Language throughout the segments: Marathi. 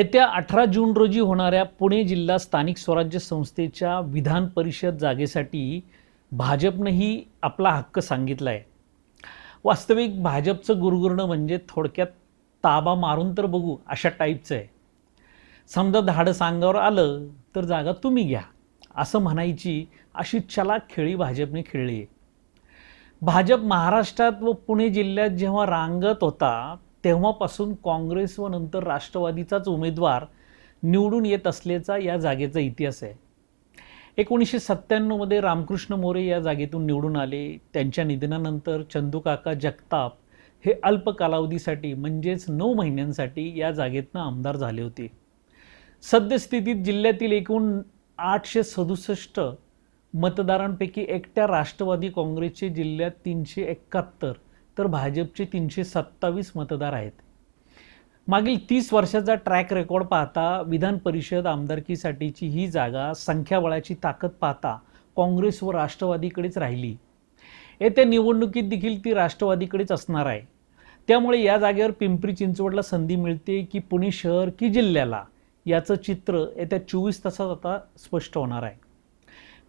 येत्या 18 जून रोजी होणाऱ्या पुणे जिल्हा स्थानिक स्वराज्य संस्थेच्या विधान परिषद जागेसाठी भाजपनंही आपला हक्क सांगितला आहे. वास्तविक भाजपचं गुरगुरणं म्हणजे थोडक्यात ताबा मारून तर बघू अशा टाईपचं आहे. समजा धाडस अंगावर आलं तर जागा तुम्ही घ्या असं म्हणायची अशी चलाख खेळी भाजपने खेळली आहे. भाजप महाराष्ट्रात व पुणे जिल्ह्यात जेव्हा रांगत होता तेव्हापासून काँग्रेस व नंतर राष्ट्रवादीचाच उमेदवार निवडून येत असल्याचा या जागेचा इतिहास आहे. 1997 रामकृष्ण मोरे या जागेतून निवडून आले. त्यांच्या निधनानंतर चंदूकाका जगताप हे अल्प कालावधीसाठी म्हणजेच 9 महिन्यांसाठी या जागेतनं आमदार झाले होते. सद्यस्थितीत जिल्ह्यातील एकूण 867 मतदारांपैकी एकट्या राष्ट्रवादी काँग्रेसचे जिल्ह्यात 371 तर भाजपचे 327 मतदार आहेत. मागील 30 वर्षाचा ट्रॅक रेकॉर्ड पाहता विधान परिषद आमदारकीसाठीची ही जागा संख्याबळाची ताकद पाहता काँग्रेस व राष्ट्रवादीकडेच राहिली. येत्या निवडणुकीत देखील ती राष्ट्रवादीकडेच असणार आहे. त्यामुळे या जागेवर पिंपरी चिंचवडला संधी मिळते की पुणे शहर की जिल्ह्याला याचं चित्र येत्या 24 तासात आता स्पष्ट होणार आहे.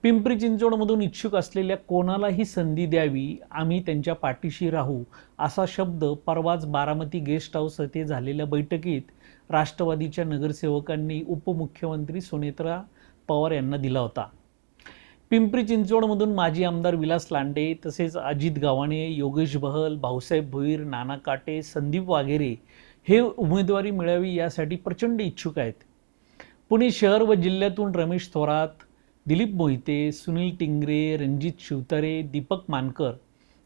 पिंपरी चिंचवडमधून इच्छुक असलेल्या कोणालाही संधी द्यावी, आम्ही त्यांच्या पाठीशी राहू असा शब्द परवाच बारामती गेस्ट हाऊस येथे झालेल्या बैठकीत राष्ट्रवादीच्या नगरसेवकांनी उपमुख्यमंत्री सुनेत्रा पवार यांना दिला होता. पिंपरी चिंचवडमधून माजी आमदार विलास लांडे तसेच अजित गव्हाणे, योगेश बहल, भाऊसाहेब भोईर, नाना काटे, संदीप वाघेरे हे उमेदवारी मिळावी यासाठी प्रचंड इच्छुक आहेत. पुणे शहर व जिल्ह्यातून रमेश थोरात, दिलीप मोहिते, सुनील टिंगरे, रणजित शिवतारे, दीपक मानकर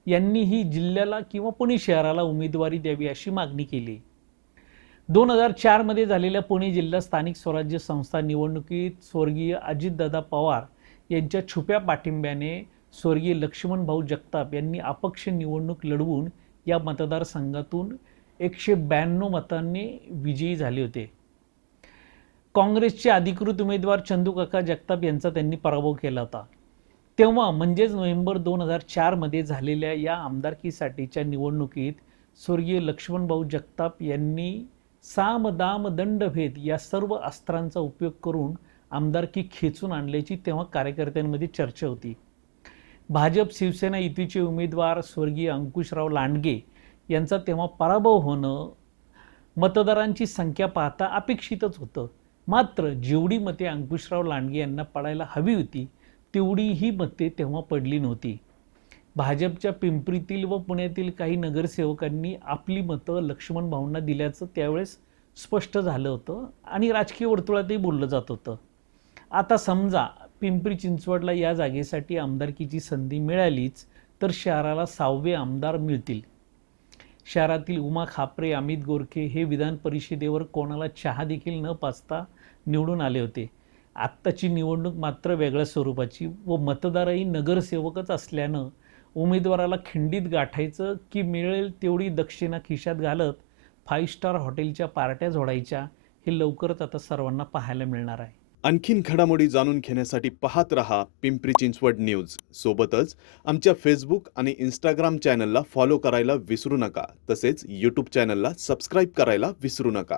यांनीही जिल्ह्याला किंवा पुणे शहराला उमेदवारी द्यावी अशी मागणी केली. 2004 मध्ये झालेल्या पुणे जिल्हा स्थानिक स्वराज्य संस्था निवडणुकीत स्वर्गीय अजितदादा पवार यांच्या छुप्या पाठिंब्याने स्वर्गीय लक्ष्मण भाऊ जगताप यांनी अपक्ष निवडणूक लढवून या मतदारसंघातून 192 मतांनी विजयी झाले होते. काँग्रेसचे अधिकृत उमेदवार चंदूकाका जगताप यांचा त्यांनी पराभव केला होता. तेव्हा म्हणजेच नोव्हेंबर 2004 मध्ये झालेल्या या आमदारकीसाठीच्या निवडणुकीत स्वर्गीय लक्ष्मणभाऊ जगताप यांनी साम दाम दंडभेद या सर्व अस्त्रांचा उपयोग करून आमदारकी खेचून आणल्याची तेव्हा कार्यकर्त्यांमध्ये चर्चा होती. भाजप शिवसेना युतीचे उमेदवार स्वर्गीय अंकुशराव लांडगे यांचा तेव्हा पराभव होणं मतदारांची संख्या पाहता अपेक्षितच होतं. मात्र जेवढी मते अंकुशराव लांडगे यांना पडायला हवी होती तेवढी ही मते तेव्हा पडली नव्हती. भाजपच्या पिंपरीतील व पुण्यातील काही नगरसेवकांनी आपली मतं लक्ष्मण भाऊंना दिल्याचं त्यावेळेस स्पष्ट झालं होतं आणि राजकीय वर्तुळातही बोललं जात होतं. आता समजा पिंपरी चिंचवडला या जागेसाठी आमदारकीची संधी मिळालीच तर शहराला 6वे आमदार मिळतील. शहरातील उमा खापरे, अमित गोरखे हे विधान परिषदेवर कोणाला चहा देखील न पाचता निवडून आले होते. आत्ताची निवडणूक मात्र वेगळ्या स्वरूपाची व मतदारही नगरसेवकच असल्यानं उमेदवाराला खिंडीत गाठायचं की मिळेल तेवढी दक्षिणा खिशात घालत 5 स्टार हॉटेलच्या पार्ट्या जोडायच्या हे लवकरच आता सर्वांना पाहायला मिळणार आहे. आणखीन घडामोडी जाणून घेण्यासाठी पाहत रहा पिंपरी चिंचवड न्यूज. सोबतच आमच्या फेसबुक आणि इंस्टाग्राम चॅनलला फॉलो करायला विसरू नका. तसेच यूट्यूब चॅनलला सबस्क्राईब करायला विसरू नका.